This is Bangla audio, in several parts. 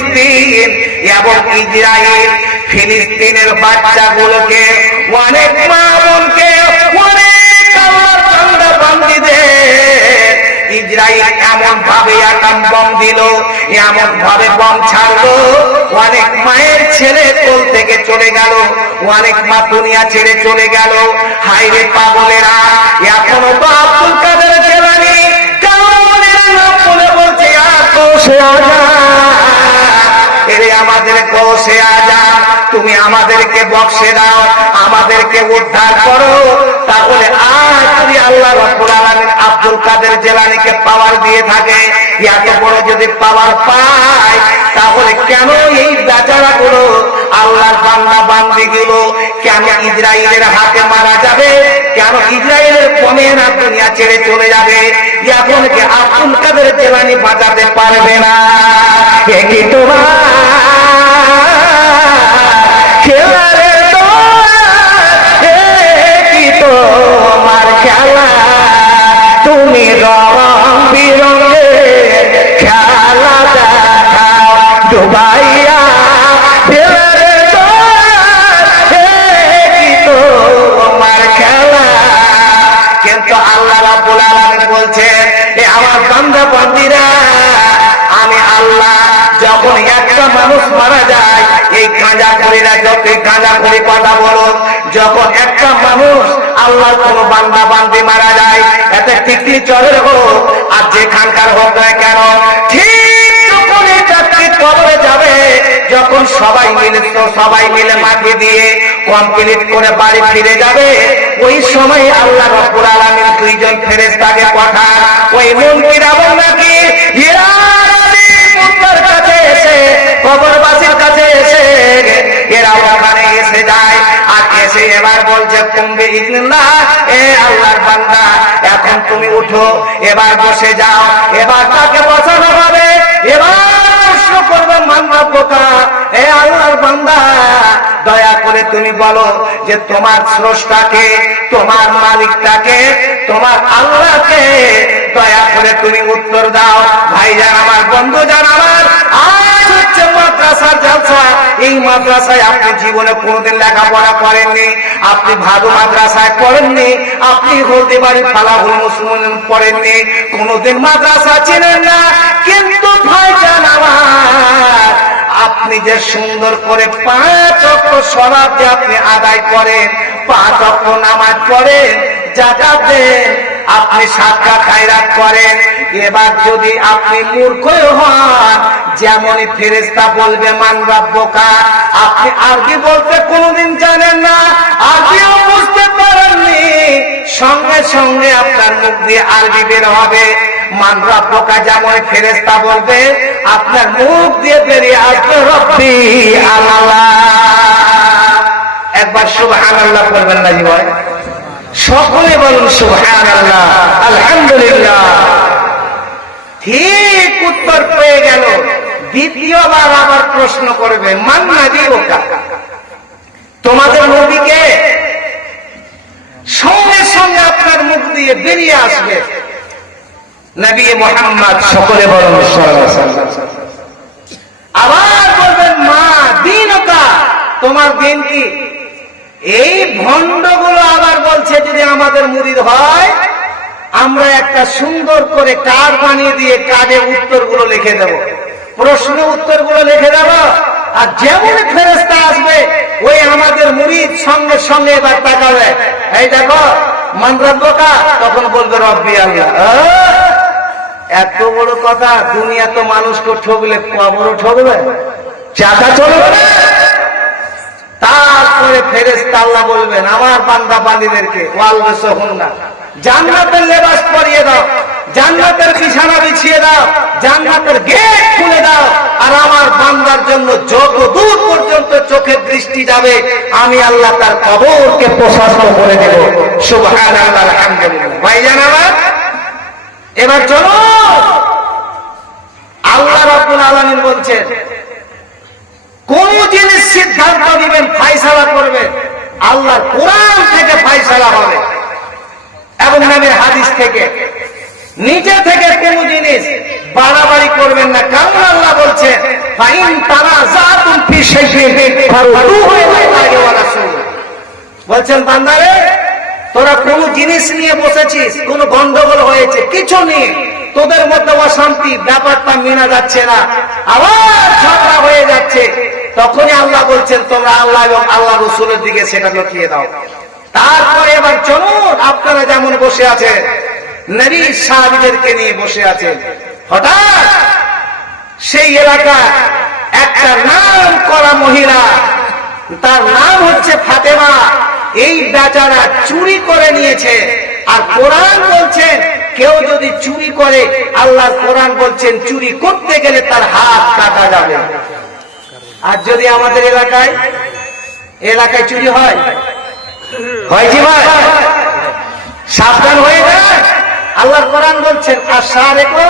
ফিলিস্তিন এবং ইসরায়েল ফিলিস্তিনের বাচ্চাগুলোকে অনেক অনেক ইসরায়েল এমন ভাবে আকাম বম দিল এমন ভাবে বম ছাড়লো। অনেক মায়ের ছেলে কোল থেকে চলে গেল, অনেক মা দুনিয়া ছেড়ে চলে গেল। হাইরে পাগলেরা, এখনও তো কাদের জেলানি বলছে এত সে কষে আজা, তুমি আমাদেরকে বক্সে দাও, আমাদেরকে উদ্ধার করো। তাহলে আজ যদি আল্লাহ আব্দুল কাদের জেলানিকে পাওয়ার দিয়ে থাকে, এত বড় যদি পাওয়ার পায়, তাহলে কেন এই বেচারা গুলো আল্লাহর বান্দা বান্দি গুলো কেন ইসরায়েলের হাতে মারা যাবে? কেন ইসরায়েলের কমে না দুনিয়া ছেড়ে চলে যাবে? এখন কি আব্দুল কাদের জেলানি বাঁচাতে পারবে না? কি তোমার খেলারে খেলা? তুমি রং বিরঙে খেলা তোমার খেলা? কিন্তু আল্লাহ রাব্বুল আলামিন বলছেন, এ আমার বান্দা বান্দিরা আমি আল্লাহ যখন একটা মানুষ মারা যায়, এই গাঁজা করিরা যতই গাঁজা করে কথা বলো। যখন একটা মানুষ আল্লাহর কোন বান্দা বান্দি মারা যায়, এতে টিকলি চরের হোক, আর যেখানকার হোক না কেন, ঠিক যখন কবরে যাবে। যখন সবাই মিলে সবাই মিলে মাটি দিয়ে কমপ্লিট করে বাড়ি ফিরে যাবে, ওই সময় আল্লাহ রব্বুল আলামিন দুইজন ফেরেশতাকে পাঠান। ওই মুনকির এবং নাকি কাছে কবরবাসীর কাছে এসে এরা ওখানে এসে যায়। আর এসে এবার বলছে কুম্বে ইজনিল্লাহ এ আল্লাহর বান্দা, এখন তুমি উঠো, এবার বসে যাও। এবার তাকে বসানো হবে। এবার প্রশ্ন করবে, মানব বোকা এ আল্লাহর বান্দা, দয়া করে তুমি বলো যে তোমার স্রষ্টাকে, তোমার মালিকটাকে, তোমার আল্লাহকে দয়া করে তুমি উত্তর দাও। ভাইজান আমার বন্ধু জান আমার। আপনি কোনোদিন মাদ্রাসায় পড়েননি, আপনি হলদিবাড়ি ফালাহুল পড়েননি মাদ্রাসা চিনেন না। কিন্তু ভাইজান আমার। আপনি যে সুন্দর করে পাঁচ অক্ষ যে আপনি আদায় করেন, পাঁচ অক্ষ নামাজ পড়েন দেন আপনি সাতটা খায়রাত করেন। এবার যদি আপনি মূর্খ হন, যেমনই ফেরেস্তা বলবে মানবা বোকা আপনি আরবি বলতে কোনোদিন জানেন না আরবিও বুঝতে পারেননি। সঙ্গে সঙ্গে আপনার মুখ দিয়ে আরবি বের হবে। মানরা পোকা যেমন ফেরেস্তা বলবে, আপনার মুখ দিয়ে বেরিয়ে আসবে রব্বি আল্লাহ একবার সুবহান আল্লাহ বলবেন না জীবন সকলে বলুন সুবহান আল্লাহ আলহামদুলিল্লাহ। ঠিক উত্তর পেয়ে গেল। দ্বিতীয়বার আবার প্রশ্ন করবে মান্না দিওকা তোমাদের নবীকে সঙ্গে সঙ্গে আপনার মুখ দিয়ে বেরিয়ে আসবে। নবী মোহাম্মদ, সকলে বলেন আবার বলবেন, মা দিনকা তোমার দিন কি? এই ভণ্ডগুলো বলছে, যদি আমাদের মুরিদ হয়, আমরা একটা সুন্দর করে কার্ড বানিয়ে দিয়ে কার্ডে উত্তরগুলো লিখে দেব। প্রশ্ন উত্তরগুলো লিখে দেব, আর যেমন ফেরেস্তা আসবে, ওই আমাদের মুরিদ সঙ্গে সঙ্গে এবার তাকাবে। এই দেখো মান্দ্রা বোকা তখন বলবে, রব্বি আল্লাহ! এত বড় কথা, দুনিয়া তো মানুষকে ঠকলে কবরও ঠকবে চাকা চলবে না। তারপরে ফেরেস্তা আল্লাহ বলবেন, আমার বান্দা বান্দিদেরকে ওয়াল বেসহুন না জান্নাতের লেবাস পরিয়ে দাও, জান্নাতের বিছানা বিছিয়ে দাও, জান্নাতের গেট খুলে দাও, আর আমার বান্দার জন্য যত দূর পর্যন্ত চোখের দৃষ্টি যাবে, আমি আল্লাহ তার কবরকে প্রশাসন করে দেব। ভাইজান আমার, এবার চলো। আল্লাহ রাব্বুল আলামিন বলছেন কোন জিনিস সিদ্ধান্ত দিবেন ফাইসালা করবেন আল্লাহ কোরআন থেকে ফাইসালা হবে। এবং নবীর হাদিস থেকে। নিজে থেকে কোন জিনিস বাড়াবাড়ি করবেন না। কারণ আল্লাহ বলছে, ফাইন তারা বলছেন, বান্দারে, তোরা কোন জিনিস নিয়ে বসেছিস, কোন গন্ডগোল হয়েছে, কিছু নেই তোদের মধ্যে অশান্তি, ব্যাপারটা মেনা যাচ্ছে না। আবার ঝগড়া হয়ে যাচ্ছে তখনই আল্লাহ বলছেন, তোমরা আল্লাহ এবং আল্লাহ রসুলের দিকে সেটা লক্ষ্যে দাও। তারপরে এবার চলুন, আপনারা যেমন বসে আছেন, নবী সাহাবিদেরকে নিয়ে বসে আছেন। হঠাৎ সেই এলাকা একটা নাম করা মহিলা, তার নাম হচ্ছে ফাতেমা, এই বেচারা চুরি করে নিয়েছে। আর কোরআন বলছেন, কেউ যদি চুরি করে আল্লাহ কোরআন বলছেন, চুরি করতে গেলে তার হাত কাটা যাবে। আর যদি আমাদের এলাকায় এলাকায় চুরি হয় সাবধান হয়ে যায় আল্লাহর কোরআন বলছেন আর সারেকো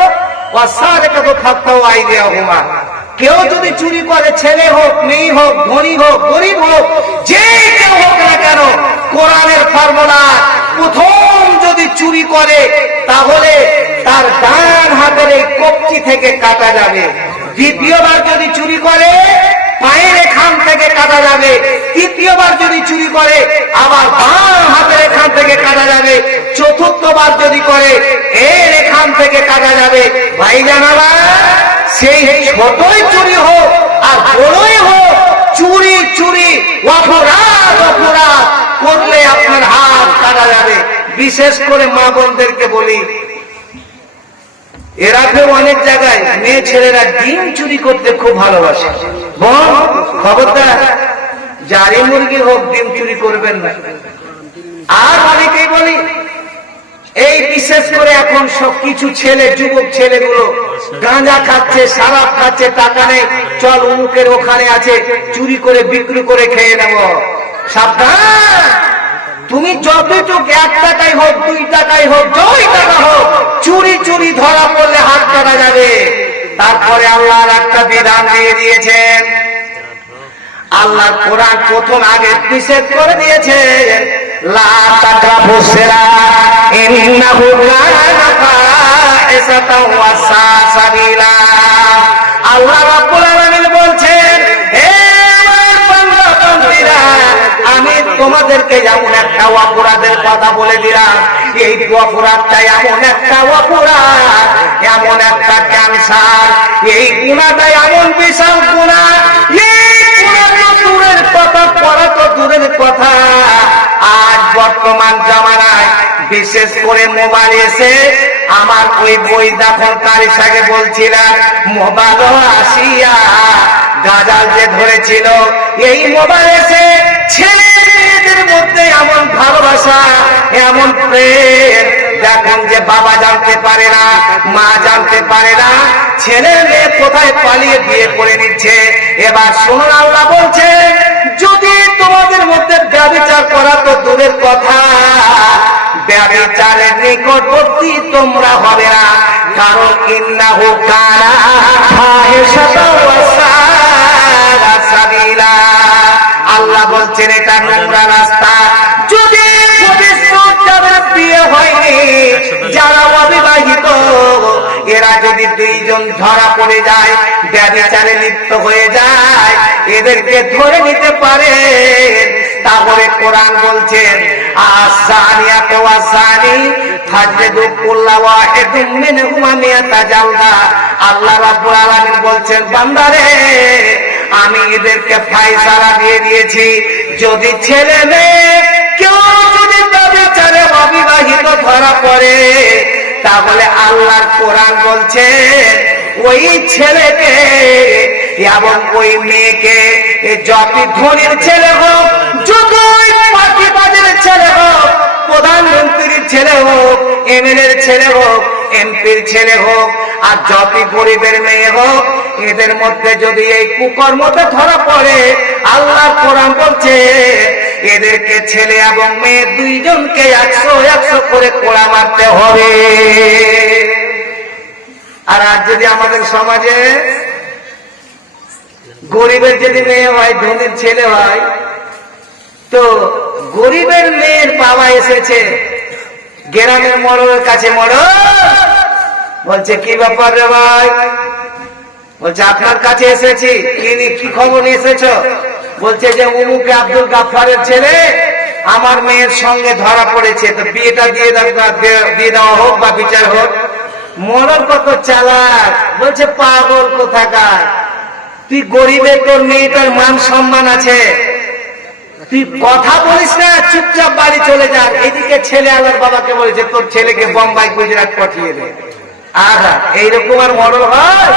কেউ যদি চুরি করে, ছেলে হোক, মেয়ে হোক, ধনী হোক, গরিব হোক, যে কেউ হোক না কেন, কোরআনের ফর্মুলা প্রথম যদি চুরি করে, তাহলে তার ডান হাতের এই কবজি থেকে কাটা যাবে। দ্বিতীয়বার যদি চুরি করে পায়ের এখান থেকে কাটা যাবে। তৃতীয়বার যদি চুরি করে, আবার বাম হাতের এখান থেকে কাটা যাবে। চতুর্থবার যদি করে, এর এখান থেকে কাটা যাবে। ভাই জানাবা সেই ছোটই চুরি হোক আর বড়ই হোক, চুরি চুরি, অপরাধ অপরাধ করলে আপনার হাত কাটা যাবে। বিশেষ করে মা বোনদেরকে বলি এরাকেও অনেক জায়গায় মেয়ে ছেলেরা ডিম চুরি করতে খুব ভালোবাসে। বোন খবরদার জারি মুরগি হোক, ডিম চুরি করবেন না। আর অনেকেই বলি, এই বিশেষ করে এখন সব কিছু ছেলে, যুবক ছেলেগুলো গাঁজা খাচ্ছে সারাপ খাচ্ছে, টাকা নেই। চল উমুকের ওখানে আছে, চুরি করে, বিক্রি করে খেয়ে নেব। সাবধান! তুমি যতটুক এক টাকাই হোক, দুই টাকাই হোক যই টাকা হোক, চুরি চুরি ধরা পড়লে হাত কাটা যাবে। তারপরে আল্লাহর একটা বিধান দিয়ে দিয়েছেন। আল্লাহ কোরআন প্রথম আগে নিষেধ করে দিয়েছে লা তাকরাবু সিরা, ইন্নাহু কানা ফাহিশাতাও ওয়া সাবিলা। আল্লাহ রাব্বুল আলামিন বলছেন, হে তোমাদেরকে এমন একটা অপরাধের কথা বলে দিলাম, এই অপরাধটা এমন একটা অপরাধ, এমন একটা ক্যান্সার এই গুণাটা এমন বিশাল গুণা দূরের কথা পড়া তো দূরের কথা। আজ বর্তমান জামানায় বিশেষ করে মোবাইল এসে আমার ওই বই দখলকারী সাথে বলছিলাম, মোবাইল আসিয়া, গাজাল যে ধরেছিল, এই মোবাইল এসে মেয়েদের মধ্যে এমন ভালোবাসা, এমন প্রেম। দেখেন যে বাবা জানতে পারে না, মা জানতে পারে না ছেলে মেয়ে কোথায় পালিয়ে বিয়ে করে নিচ্ছে? এবার শুনুন আল্লাহ বলছে, যদি তোমাদের মধ্যে ব্যবচার করা তো দূরের কথা ব্যবচারের নিকটবর্তী তোমরা হবে না। কারণ ইন্নাহু কানা ফাহিশাতাও ওয়া সাআ সাবিলা আল্লাহ বলছেন, এটা নোংরা রাস্তা। যদি এদেরকে ধরে নিতে পারে। কোরআন বলছেন আল্লাহ বলছেন, বান্দারে আমি এদেরকে ফাইসালা দিয়ে দিয়েছি। যদি ছেলে মেয়ে কেউ যদি ব্যবচারে অবিবাহিত ধরা পড়ে, তাহলে আল্লাহর কোরআন বলছে, ওই ছেলেকে এবং ওই মেয়েকে যতই ধনির ছেলে হোক, যতই পাখি বাজারের ছেলে হোক, প্রধানমন্ত্রীর ছেলে হোক এমএলএ ছেলে হোক এমপির ছেলে হোক আর যতই গরিবের মেয়ে হোক, এদের মধ্যে যদি এই কুকর্মতে ধরা পড়ে আল্লাহ কোরআন বলছে, এদেরকে ছেলে এবং মেয়ে দুইজনকে একশো একশো করে কোড়া মারতে হবে। আর আজ যদি আমাদের সমাজে গরিবের যদি মেয়ে হয়, ধনীর ছেলে হয়, তো গরিবের মেয়ের বাবা এসেছে, গ্রামের মরণের কাছে মরণ বলছে, কি ব্যাপার রে ভাই? বলছে, আপনার কাছে এসেছি। কি কি খবর এসেছ? বলছে যে, উমুকে আব্দুল গাফারের ছেলে আমার মেয়ের সঙ্গে ধরা পড়েছে। তো বিয়েটা দিয়ে দিয়ে- দিয়ে দেওয়া হোক বা বিচার হোক। মরার কত চালাক। বলছে, পাগল কোথাকার। তুই গরিবের তোর মেয়েটার মান সম্মান আছে। তুই কথা বলিস না, চুপচাপ বাড়ি চলে যা। এদিকে ছেলে আমার বাবাকে বলেছে, তোর ছেলেকে বোম্বাই, গুজরাট পাঠিয়ে দে। এইরকম আর হয়?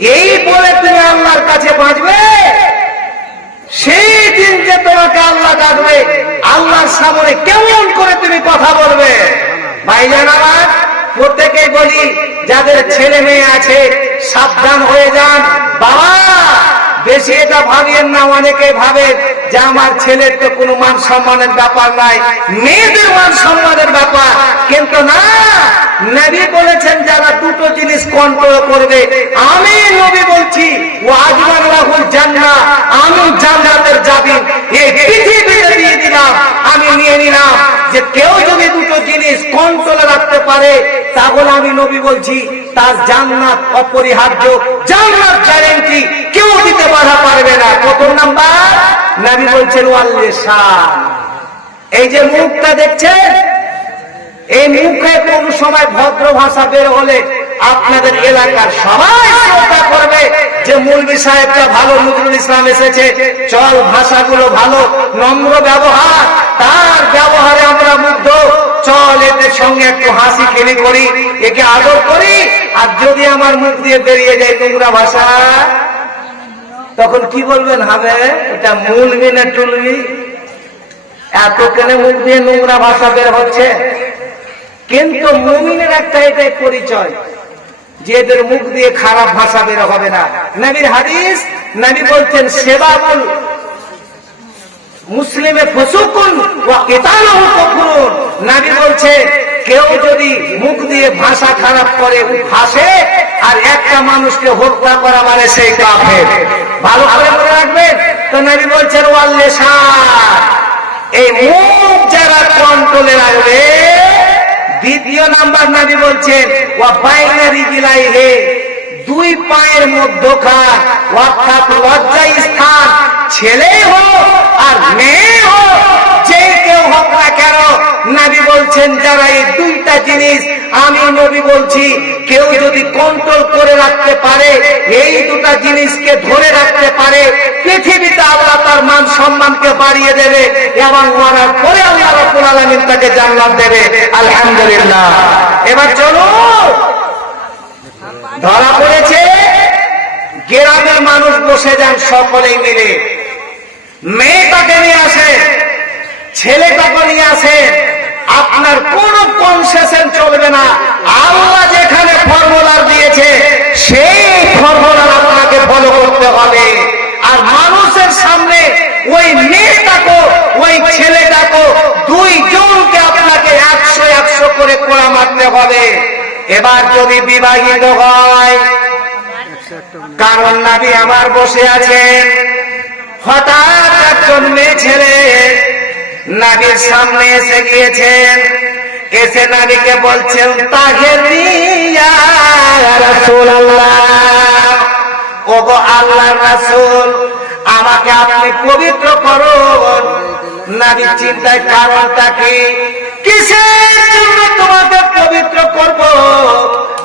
এই বলে তুমি আল্লাহর কাছে বাঁচবে? সেই দিন যে তোমাকে আল্লাহ ডাকবে, আল্লাহর সামনে কেমন করে তুমি কথা বলবে? ভাইজান আমার, প্রত্যেকে বলি, যাদের ছেলে মেয়ে আছে, সাবধান হয়ে যান। বাবা, বেশি এটা ভাবিয়েন না, অনেকে ভাবে যে আমার ছেলের তো কোনো মান সম্মানের ব্যাপার নাই, মেয়েদের মান সম্মানের ব্যাপার। কিন্তু না, নবী বলেছেন, যারা দুটো জিনিস কন্ট্রোল করবে, আমি নবী বলছি ও আজমান রাহুল জান্না আমি জান্নাতের যাবি পৃথিবীতে দিয়ে দিলাম, আমি নিয়ে নিলাম। যে কেউ যদি দুটো জিনিস কন্ট্রোলে রাখতে পারে, তাহলে আমি নবী বলছি, তার জান্নাত অপরিহার্য। জান্নাত গ্যারেন্টি কেউ দিতে বাধা পারবে না। প্রথম নাম্বার নবী বলছেন এই যে মুখটা দেখছেন? এই মুখে কোন সময় ভদ্র ভাষা বের হলে আপনাদের এলাকার সবাই শ্রদ্ধা করবে যে মুলবি সাহেবটা ভালো, নজরুল ইসলাম এসেছে। চল, ভাষাগুলো ভালো, নম্র ব্যবহার। তার ব্যবহারে আমরা মুগ্ধ। চল এদের সঙ্গে একটু হাসি খেলি করি, একে আদর করি। আর যদি আমার মুখ দিয়ে বেরিয়ে যায় নোংরা ভাষা তখন কি বলবেন হবে? এটা মুলবি না টুলবি এত কেন মুখ দিয়ে নোংরা ভাষা বের হচ্ছে? কিন্তু মুমিনের একটা এটাই পরিচয়, যে এদের মুখ দিয়ে খারাপ ভাষা বের হবে না। নবীর হাদিস, নবী বলছেন, সেবাবুল মুসলিমে ফসুকুন কিতালহু কুফরুন। নবী বলছে কেউ যদি মুখ দিয়ে ভাষা খারাপ করে হাসে আর একটা মানুষকে হত্যা করা মানে সেই কাফের। ভালো করে মনে রাখবেন? তো নবী বলছেন, ওয়াল্লে এই মুখ যারা কন্ট্রোলে রাখবে, দ্বিতীয় নাম্বার নারী বলছেন ও বাইনারি দিলাই হে দুই পায়ের লজ্জায় স্থান, ছেলে হোক আর মেয়ে হোক, যে কেউ হোক না কেন, নবী বলছেন, যারা এই দুইটা জিনিস আমি নবী বলছি, কেউ যদি কন্ট্রোল করে রাখতে পারে, এই দুটা জিনিসকে ধরে রাখতে পারে, পৃথিবীতে আল্লাহ তার মান সম্মানকে বাড়িয়ে দেবে এবং মরার পরে আল্লাহ রব্বুল আলামিন তাকে জান্নাত দেবে। আলহামদুলিল্লাহ। এবার চলো ধরা পড়েছে। গ্রামের মানুষ বসে যান সকলেই মিলে। মেয়েটাকে নিয়ে আসে, ছেলেটাকে নিয়ে আসে। আপনার কোন কনসেশন চলবে না। আল্লাহ যেখানে ফর্মুলার দিয়েছে, সেই ফর্মুলার আপনাকে ফলো করতে হবে। আর মানুষের সামনে ওই মেয়েটাকে, ওই ছেলেটাকে দুই জনকে আপনাকে একশো একশো করে কোড়া মারতে হবে। এবার যদি বিবাহিত হয়, কারণ নাবি আমার বসে আছেন হঠাৎ একজন মেয়ে ছেলে নাবির সামনে এসে গিয়েছেন এসে নাবিকে বলছেন তাকে ওগো আল্লাহ রাসূল, আমাকে আপনি পবিত্র করুন। নাবির চিন্তায় কারণটা কি? কিসের জন্য তোমাকে পবিত্র করব?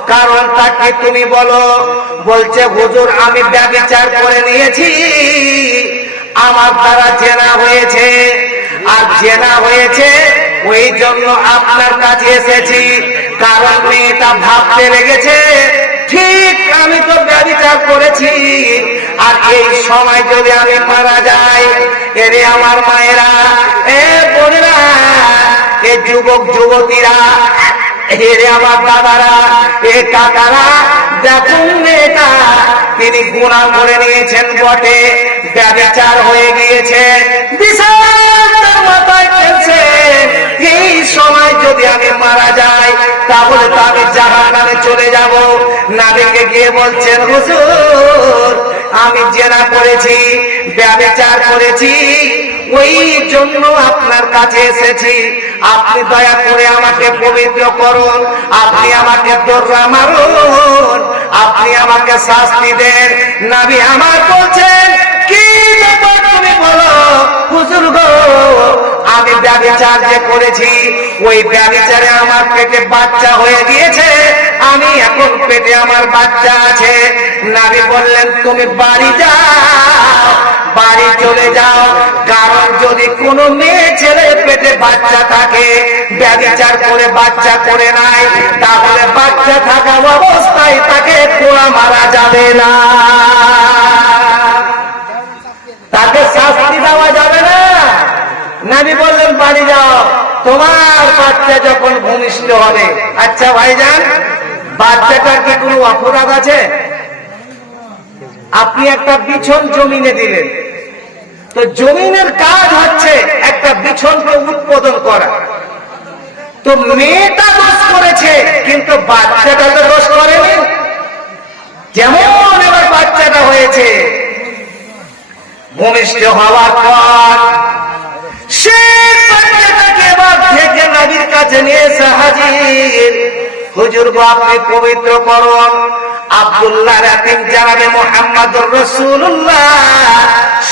কারণটা কি তুমি বলো? বলছে, হুজুর, আমি ব্যবচার করে নিয়েছি। আমার দ্বারা জেনা হয়েছে। আর জেনা হয়েছে, ওই জন্য আপনার কাছে এসেছি। কারণ মেয়েটা ভাবতে লেগেছে, ঠিক, আমি তো ব্যবচার করেছি। আর এই সময় যদি আমি মারা যাই, এরে আমার মায়েরা যুবক, যুবতীরা হেরে আমার দাদারা, এ কাকারা, দেখুন মেয়েটা, তিনি গুণা করে নিয়েছেন বটে, ব্যবচার হয়ে গিয়েছে। মাথায় ফেলছে এই সময় যদি আমি মারা যাই, তাহলে তো আমি জাহান নামে চলে যাব। নাবিকে গিয়ে বলছেন, হুজুর, আমি জেনা করেছি, ব্যবচার করেছি ওই জন্য আপনার কাছে এসেছি। আপনি দয়া করে আমাকে পবিত্র করুন। আপনি আমাকে দোররা মারুন। আপনি আমাকে শাস্তি দেন। নাবি আমার বলছেন, কি ব্যাপার তুমি বলো? হুজুর গো, আমি ব্যবচার যে করেছি, ওই ব্যবচারে আমার পেটে বাচ্চা হয়ে গিয়েছে। আমি এখন পেটে আমার বাচ্চা আছে। নাবি বললেন, তুমি বাড়ি যাও। বাড়ি চলে যাও। কারণ যদি কোনো মেয়ে ছেলে পেটে বাচ্চা থাকে ব্যবচার করে বাচ্চা করে নাই, তাহলে বাচ্চা থাকা অবস্থায় তাকে পোড়া মারা যাবে না। তাকে শাস্তি দেওয়া যাবে না। নাবি বললেন, বাড়ি যাও। তোমার বাচ্চা যখন ভূমিষ্ঠ হবে। আচ্ছা ভাইজান, বাচ্চাটার কি কোনো অপরাধ আছে? আপনি একটা বিছন জমিনে দিলেন। তো জমিনের কাজ হচ্ছে একটা বিছনকে উৎপাদন করা। তো মেয়েটা দোষ করেছে, কিন্তু বাচ্চাটা তো দোষ করেনি। যেমন এবার বাচ্চাটা হয়েছে, ভূমিষ্ঠ হওয়ার পর সে বাচ্চাটাকে এবার থেকে নবীর কাছে নিয়ে এসে হাজির। আপনি পবিত্র করুন।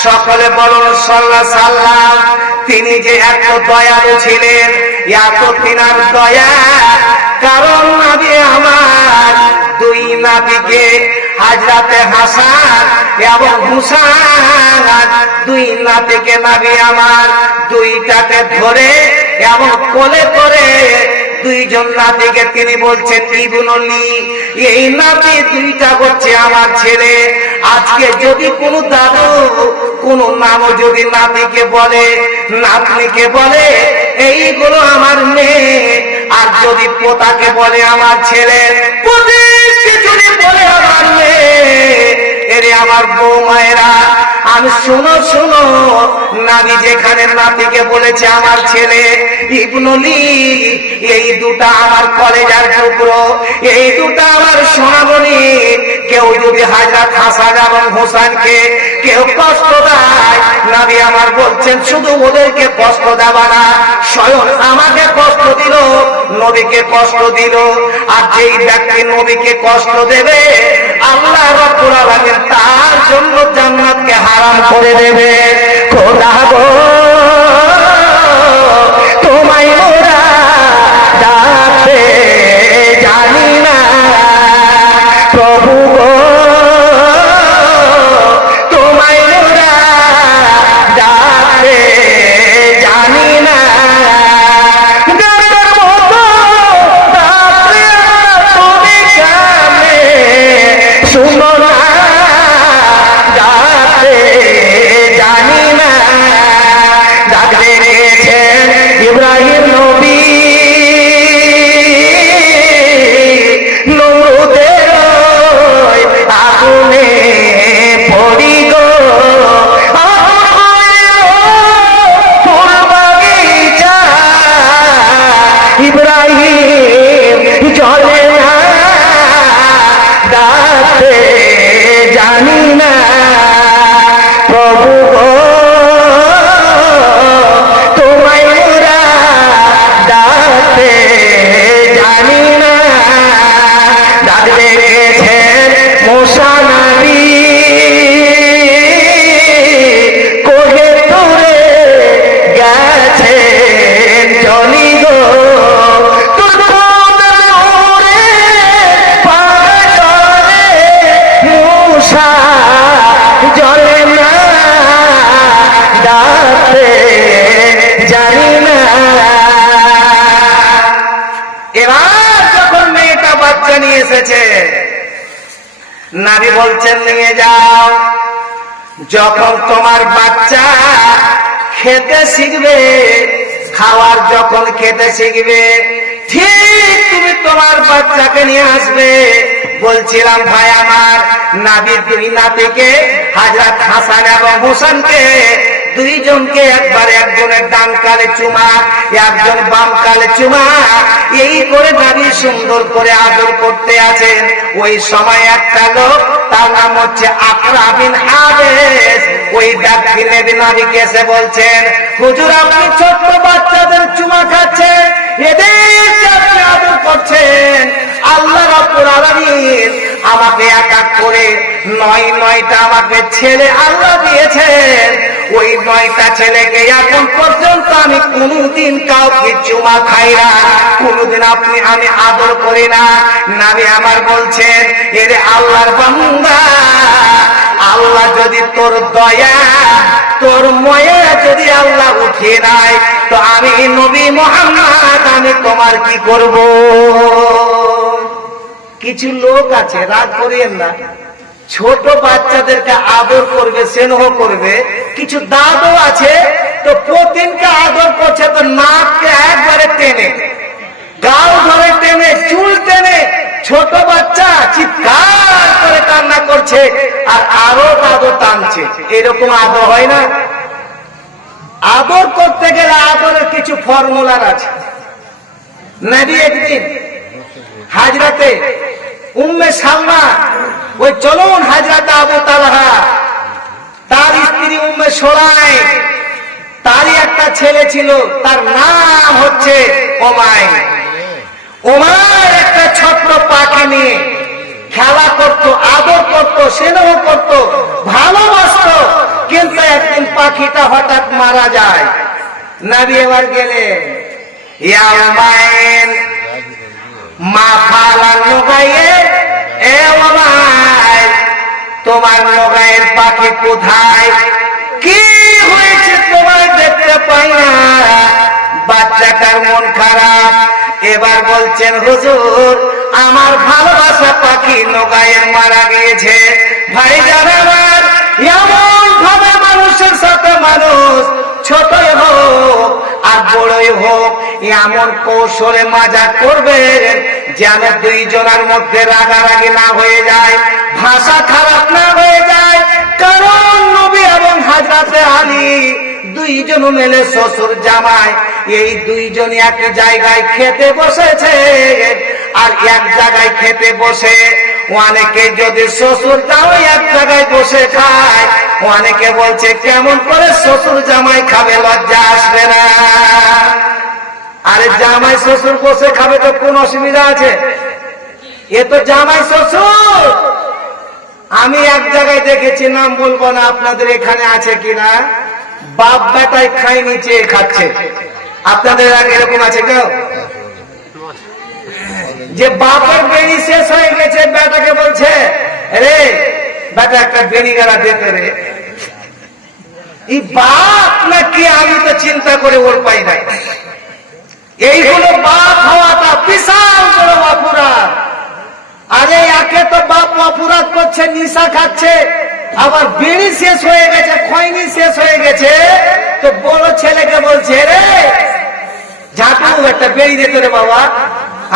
সকলে বলুন সাল্লাহ তিনি যে এত দয়ালু ছিলেন এত তিনার দয়া। কারণ নবী আমার দুই নাবিকে হাজরাতে হাসান এবং হুসান দুই নাতিকে নাবি আমার দুইটাকে ধরে এবং কোলে করে দুইজন নাতিকে তিনি বলছেন এই নাতি দুইটা হচ্ছে আমার ছেলে। আজকে যদি কোনো দাদু যদি নাতিকে বলে, নাতনিকে বলে, এইগুলো আমার মেয়ে। আর যদি পোতাকে বলে, আমার ছেলে। যদি বলে, আমার মেয়ে। আমার বউ মায়েরা, আমি শুনো শুনো নাবি যেখানে নাতিকে বলেছে আমার ছেলে ইবনুলি এই দুটা আমার কলেজার টুকরো, এই দুটা আমার সোনামণি। কেউ যদি হাজরা হাসান এবং হোসেনকে কেউ কষ্ট দেয় নাবি আমার বলছেন, শুধু ওদেরকে কষ্ট দেবা না, স্বয়ং আমাকে কষ্ট দিল, নবীকে কষ্ট দিল, আর যেই ব্যক্তি নবীকে কষ্ট দেবে আল্লাহ রব্বুল তার জন্য জান্নাতকে হারাম করে দেবে। খোদা গো। যখন তোমার বাচ্চা খেতে শিখবে, খাওয়ার যখন খেতে শিখবে, ঠিক তুমি তোমার বাচ্চাকে নিয়ে আসবে। বলছিলাম, ভাই আমার নাবি দুই নাতিকে হাজরাত হাসান এবং হোসেনকে দুইজনকে একবার একজনের ডান কালে চুমা, একজন বাম কালে চুমা। এই করে নাবি সুন্দর করে আদর করতে আছেন ওই সময় একটা লোক, তার নাম হচ্ছে আকরা হাবেস ওই ডাক্তি নাবিকে এসে বলছেন, হুজুর, আপনি ছোট্ট বাচ্চাদের চুমা খাচ্ছেন। এদের আদর করছেন। আল্লাহ রাব্বুল আলামিন আমাকে এক এক করে নয় নয়টা আমাকে ছেলে আল্লাহ দিয়েছেন। ওই নয়টা ছেলেকে এখন পর্যন্ত আমি কোনোদিন কাউকে চুমা খাই না। কোনোদিন আপনি আমি আদর করি না। নাবি আমার বলছেন, এর আল্লাহর বান্দা, আল্লাহ যদি তোর দয়া, তোর ময়া যদি আল্লাহ উঠিয়ে নেয়, তো আমি নবী মোহাম্মদ, আমি তোমার কি করব? কিছু লোক আছে, রাগ করিয়েন না। ছোট বাচ্চাদেরকে আদর করবে, স্নেহ করবে, কিছু দাদু আছে, তো প্রতিনকে আদর করছে, তো নাককে একবারে টেনে। গাল ধরে টেনে, চুল টেনে, ছোট বাচ্চা চিৎকার করে কান্না করছে, আর আরও দাদু টানছে। এরকম আদর হয় না। আদর করতে গেলে আদরের কিছু ফর্মুলার আছে। নবী একদিন হাজরাতে উম্মে সালমা, ওই চলুন হাজরাতে আবু তালহা। তার স্ত্রী উম্মে সোলাই তারই একটা ছেলে ছিল, তার নাম হচ্ছে ওমাই ওমার একটা ছোট্ট পাখি নিয়ে খেলা করত, আদর করত, স্নেহ করত, ভালোবাসত, কিন্তু একদিন পাখিটা হঠাৎ মারা যায়। নাবি এবার গেলেন, ইয়া উমাইন মা ফালা নোগাইয়ে এ ওমাই তোমার নোগাইয়ের পাখি কোথায়? কি হয়েছে তোমার দেখতে পাই না? বাচ্চাটার মন খারাপ। এবার বলছেন, হুজুর, আমার ভালোবাসা পাখি নোগাইয়ের মারা গিয়েছে। ভাই আমার, এমন ভাবে মানুষের সাথে মানুষ ছোটই হোক আর বড়ই হোক এমন কৌশলে মাজা করবে যেন দুইজনের মধ্যে রাগারাগি না হয়ে যায়, ভাষা খারাপ না হয়ে যায়। কারণ নবী এবং হাজরাতে আলী দুইজন মেলে শ্বশুর জামাই, এই দুইজন এক জায়গায় খেতে বসেছে। আর এক জায়গায় খেতে বসে, অনেকে যদি শ্বশুর তাও এক জায়গায় বসে খায়, অনেকে বলছে, কেমন করে শ্বশুর জামাই খাবে, লজ্জা আসবে না? আরে জামাই শ্বশুর বসে খাবে তো কোন অসুবিধা আছে? এ তো জামাই শ্বশুর! আমি এক জায়গায় দেখেছি, নাম বলব না আপনাদের এখানে আছে কিনা। বাপ বেটাই খাই নিচে খাচ্ছে। আপনাদের এরকম আছে কেউ? যে বাপের বেড়ি শেষ হয়ে গেছে, বেটাকে বলছে, রে, বেটা, একটা বেড়ি গাড়া দিতে রে। বাপ নাকি আমি তো চিন্তা করে ওর পাই নাই। এই হলো বাপ হওয়াটা বিশাল বড় অপরাধ। আরে একে তো বাপ অপরাধ করছে, নিশা খাচ্ছে, আবার বিড়ি শেষ হয়ে গেছে, খয়নি শেষ হয়ে গেছে, তো বড় ছেলেকে বলছে রে, ঝাঁটু একটা বেড়ি দিতে রে বাবা,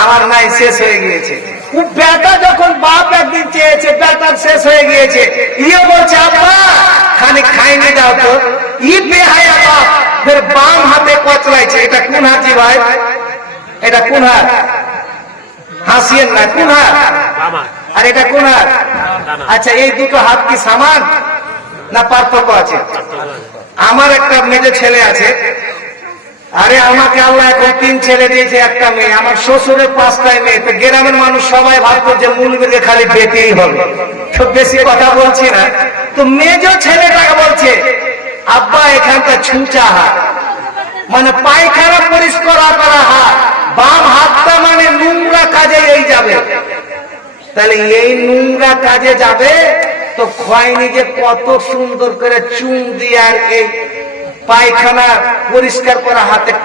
আমার নাই, শেষ হয়ে গিয়েছে। ও বেটা যখন বাপ একদিন চেয়েছে বেটার শেষ হয়ে গিয়েছে ইয়ে বলছে, আব্বা খানি খাইনি দাও তো। ই বেহায়া বাপ, ফের বাম হাতে কচলাইছে এটা কোন হাতি ভাই? এটা কোন হাত হাসিয়েন না, কোন হাত আর এটা কোন হাত আচ্ছা এই দুটো হাত কি সমান না পার্থক্য আছে? আমার একটা মেজে ছেলে আছে। আরে, আমাকে আল্লাহ এখন তিন ছেলে দিয়েছে, একটা মেয়ে। আমার শ্বশুরের পাঁচটায় মেয়ে। তো গ্রামের মানুষ সবাই ভাবতো যে মুলবিকে খালি বেতেই হবে। তো বেশি কথা বলছি না। তো মেজ ছেলেটাকে বলছে, আব্বা এখানটা ছুঁচা হাত মানে পায়খানা পরিষ্কার করা হাত বাম হাতটা মানে নোংরা কাজে এই যাবে। তাহলে এই নোংরা কাজে যাবে, তো খয়নি যে কত সুন্দর করে চুন দিয়ে আর এই পায়খানা পরিষ্কার করা হাতে